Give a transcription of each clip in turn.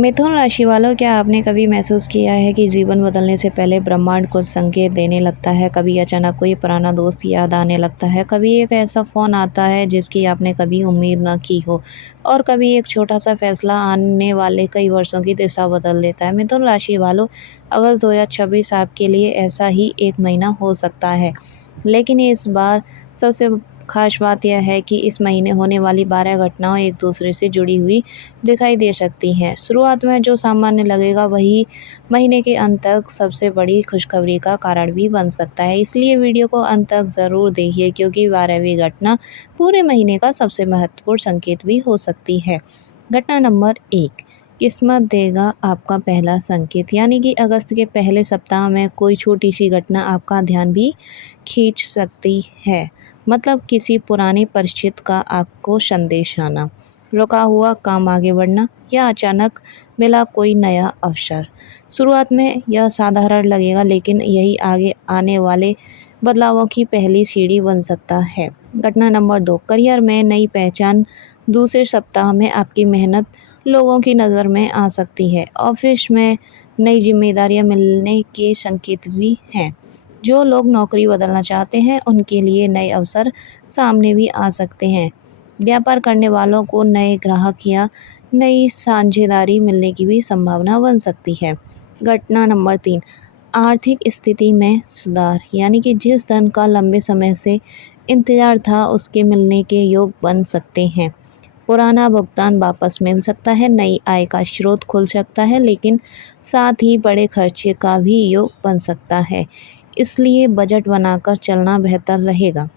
मिथुन राशि वालों, क्या आपने कभी महसूस किया है कि जीवन बदलने से पहले ब्रह्मांड कुछ संकेत देने लगता है? कभी अचानक कोई पुराना दोस्त याद आने लगता है, कभी एक ऐसा फ़ोन आता है जिसकी आपने कभी उम्मीद न की हो, और कभी एक छोटा-सा फैसला आने वाले कई वर्षों की दिशा बदल देता है। मिथुन राशि वालों, अगस्त 2026 आपके लिए ऐसा ही एक महीना हो सकता है। लेकिन इस बार सबसे खास बात यह है कि इस महीने होने वाली 12 घटनाएं एक दूसरे से जुड़ी हुई दिखाई दे सकती हैं। शुरुआत में जो सामान्य लगेगा वही महीने के अंत तक सबसे बड़ी खुशखबरी का कारण भी बन सकता है। इसलिए वीडियो को अंत तक ज़रूर देखिए, क्योंकि 12वीं घटना पूरे महीने का सबसे महत्वपूर्ण संकेत भी हो सकती है। घटना नंबर 1, किस्मत देगा आपका पहला संकेत। यानी कि अगस्त के पहले सप्ताह में कोई छोटी सी घटना आपका ध्यान भी खींच सकती है। मतलब किसी पुराने परिचित का आपको संदेश आना, रुका हुआ काम आगे बढ़ना, या अचानक मिला कोई नया अवसर। शुरुआत में यह साधारण लगेगा, लेकिन यही आगे आने वाले बदलावों की पहली सीढ़ी बन सकता है। घटना नंबर 2, करियर में नई पहचान। दूसरे सप्ताह में आपकी मेहनत लोगों की नज़र में आ सकती है। ऑफिस में नई जिम्मेदारियां मिलने के संकेत भी हैं। जो लोग नौकरी बदलना चाहते हैं उनके लिए नए अवसर सामने भी आ सकते हैं। व्यापार करने वालों को नए ग्राहक या नई साझेदारी मिलने की भी संभावना बन सकती है। घटना नंबर 3, आर्थिक स्थिति में सुधार। यानी कि जिस धन का लंबे समय से इंतजार था उसके मिलने के योग बन सकते हैं। पुराना भुगतान वापस मिल सकता है, नई आय का स्रोत खुल सकता है, लेकिन साथ ही बड़े खर्चे का भी योग बन सकता है। इसलिए बजट बनाकर चलना बेहतर रहेगा।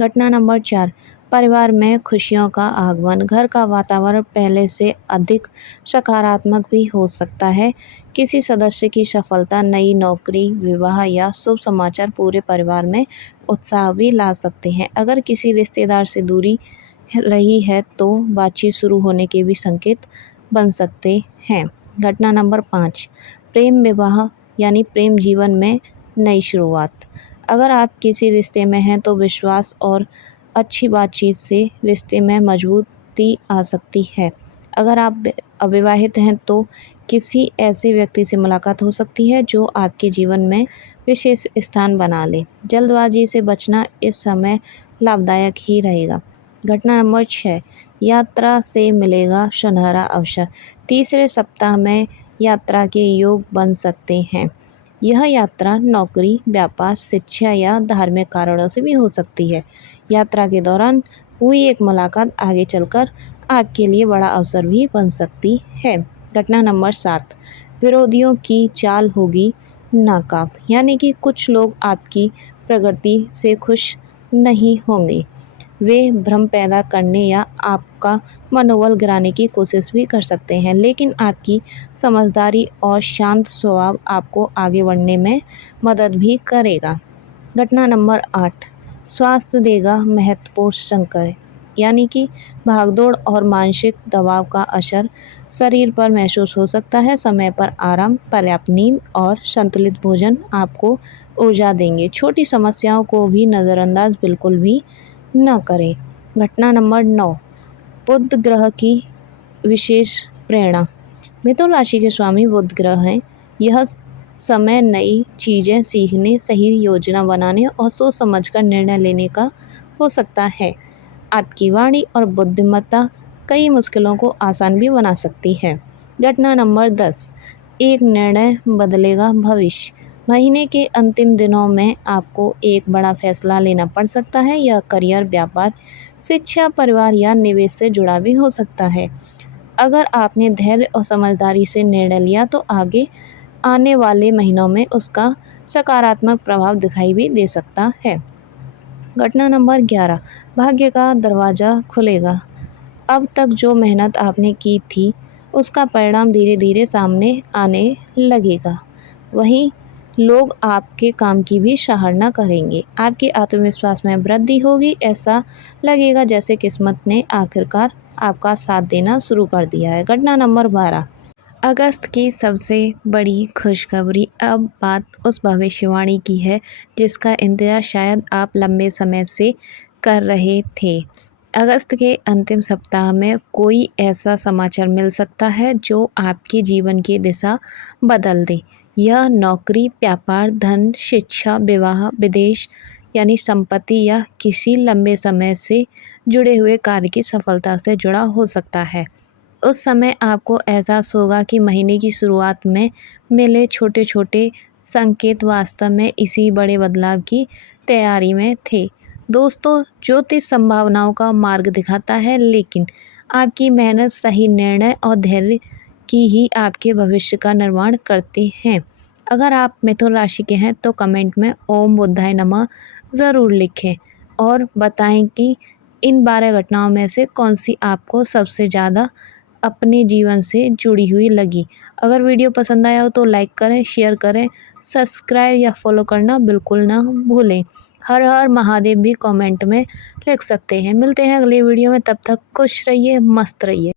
घटना नंबर 4, परिवार में खुशियों का आगमन। घर का वातावरण पहले से अधिक सकारात्मक भी हो सकता है। किसी सदस्य की सफलता, नई नौकरी, विवाह या शुभ समाचार पूरे परिवार में उत्साह भी ला सकते हैं। अगर किसी रिश्तेदार से दूरी रही है तो बातचीत शुरू होने के भी संकेत बन सकते हैं। घटना नंबर 5, प्रेम विवाह यानी प्रेम जीवन में नई शुरुआत। अगर आप किसी रिश्ते में हैं तो विश्वास और अच्छी बातचीत से रिश्ते में मजबूती आ सकती है। अगर आप अविवाहित हैं तो किसी ऐसे व्यक्ति से मुलाकात हो सकती है जो आपके जीवन में विशेष स्थान बना ले। जल्दबाजी से बचना इस समय लाभदायक ही रहेगा। घटना नंबर 6, यात्रा से मिलेगा सुनहरा अवसर। तीसरे सप्ताह में यात्रा के योग बन सकते हैं। यह यात्रा नौकरी, व्यापार, शिक्षा या धार्मिक कारणों से भी हो सकती है। यात्रा के दौरान हुई एक मुलाकात आगे चलकर आपके लिए बड़ा अवसर भी बन सकती है। घटना नंबर 7, विरोधियों की चाल होगी नाकाम। यानी कि कुछ लोग आपकी प्रगति से खुश नहीं होंगे। वे भ्रम पैदा करने या आपका मनोबल गिराने की कोशिश भी कर सकते हैं, लेकिन आपकी समझदारी और शांत स्वभाव आपको आगे बढ़ने में मदद भी करेगा। घटना नंबर 8, स्वास्थ्य देगा महत्वपूर्ण संकेत। यानी कि भागदौड़ और मानसिक दबाव का असर शरीर पर महसूस हो सकता है। समय पर आराम, पर्याप्त नींद और संतुलित भोजन आपको ऊर्जा देंगे। छोटी समस्याओं को भी नज़रअंदाज बिल्कुल भी न करें। घटना नंबर 9, बुध ग्रह की विशेष प्रेरणा। मिथुन राशि के स्वामी बुध ग्रह हैं। यह समय नई चीज़ें सीखने, सही योजना बनाने और सोच समझकर निर्णय लेने का हो सकता है। आपकी वाणी और बुद्धिमत्ता कई मुश्किलों को आसान भी बना सकती है। घटना नंबर 10, एक निर्णय बदलेगा भविष्य। महीने के अंतिम दिनों में आपको एक बड़ा फैसला लेना पड़ सकता है। यह करियर, व्यापार, शिक्षा, परिवार या निवेश से जुड़ा भी हो सकता है। अगर आपने धैर्य और समझदारी से निर्णय लिया तो आगे आने वाले महीनों में उसका सकारात्मक प्रभाव दिखाई भी दे सकता है। घटना नंबर 11, भाग्य का दरवाज़ा खुलेगा। अब तक जो मेहनत आपने की थी उसका परिणाम धीरे धीरे सामने आने लगेगा। वहीं लोग आपके काम की भी सराहना करेंगे। आपके आत्मविश्वास में वृद्धि होगी। ऐसा लगेगा जैसे किस्मत ने आखिरकार आपका साथ देना शुरू कर दिया है। घटना नंबर 12, अगस्त की सबसे बड़ी खुशखबरी। अब बात उस भविष्यवाणी की है जिसका इंतजार शायद आप लंबे समय से कर रहे थे। अगस्त के अंतिम सप्ताह में कोई ऐसा समाचार मिल सकता है जो आपके जीवन की दिशा बदल दे। यह नौकरी, व्यापार, धन, शिक्षा, विवाह, विदेश यानी संपत्ति या किसी लंबे समय से जुड़े हुए कार्य की सफलता से जुड़ा हो सकता है। उस समय आपको एहसास होगा कि महीने की शुरुआत में मिले छोटे-छोटे संकेत वास्तव में इसी बड़े बदलाव की तैयारी में थे। दोस्तों, ज्योतिष संभावनाओं का मार्ग दिखाता है, लेकिन आपकी मेहनत, सही निर्णय और धैर्य की ही आपके भविष्य का निर्माण करते हैं। अगर आप मिथुन राशि के हैं तो कमेंट में ओम बुद्धाय नमः ज़रूर लिखें और बताएं कि इन 12 घटनाओं में से कौन सी आपको सबसे ज़्यादा अपने जीवन से जुड़ी हुई लगी। अगर वीडियो पसंद आया हो तो लाइक करें, शेयर करें, सब्सक्राइब या फॉलो करना बिल्कुल ना भूलें। हर हर महादेव भी कमेंट में लिख सकते हैं। मिलते हैं अगली वीडियो में, तब तक खुश रहिए, मस्त रहिए।